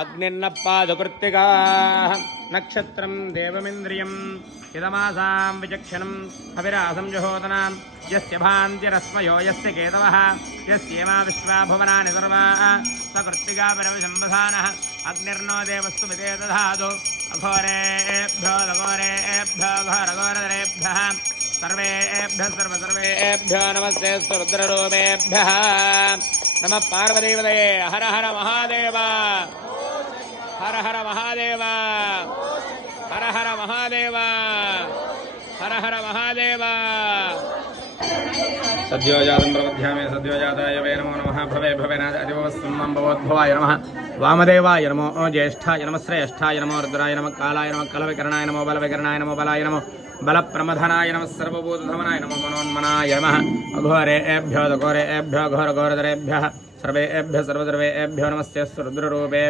अग्निर्नप्पादकृत्तिकाः नक्षत्रं देवमिन्द्रियं यदमासां विचक्षणं हविरासं जुहोदनां यस्य भान्तिरस्मयो यस्य केतवः यस्येमा विश्वा भुवनानि सर्वाः सकृत्तिका परविशम्बधानः अग्निर्नो देवस्तु विदे दधातु अघोरेभ्यो घोरेभ्यो घोरघोरधरेभ्यः सर्वेभ्यः सर्वेभ्यो नमस्ते रुद्ररूपेभ्यः नमः पार्वतीपतये हर हर महादेव हर हर महादेव हर हर महादेव हर हर महादेव सद्योजातं प्रबध्यामे सद्योजाताय वे नमो नमः भवे भवेनादिवस्सम्मं भवोद्भवाय नमः वामदेवाय नमो ज्येष्ठाय नमः श्रेष्ठाय नमो रुद्राय नमः कालाय नमः कलविकरणाय नमो बलविकरणाय नमो बलाय नमो बलप्रमथनाय नमः सर्वभूतधमनाय नमो मनोन्मनाय नमः अघोरेभ्यो घोरेभ्यो घोरघोरधरेभ्यः सर्वेभ्यः सर्वसर्वेभ्यो नमस्ते रुद्ररूपे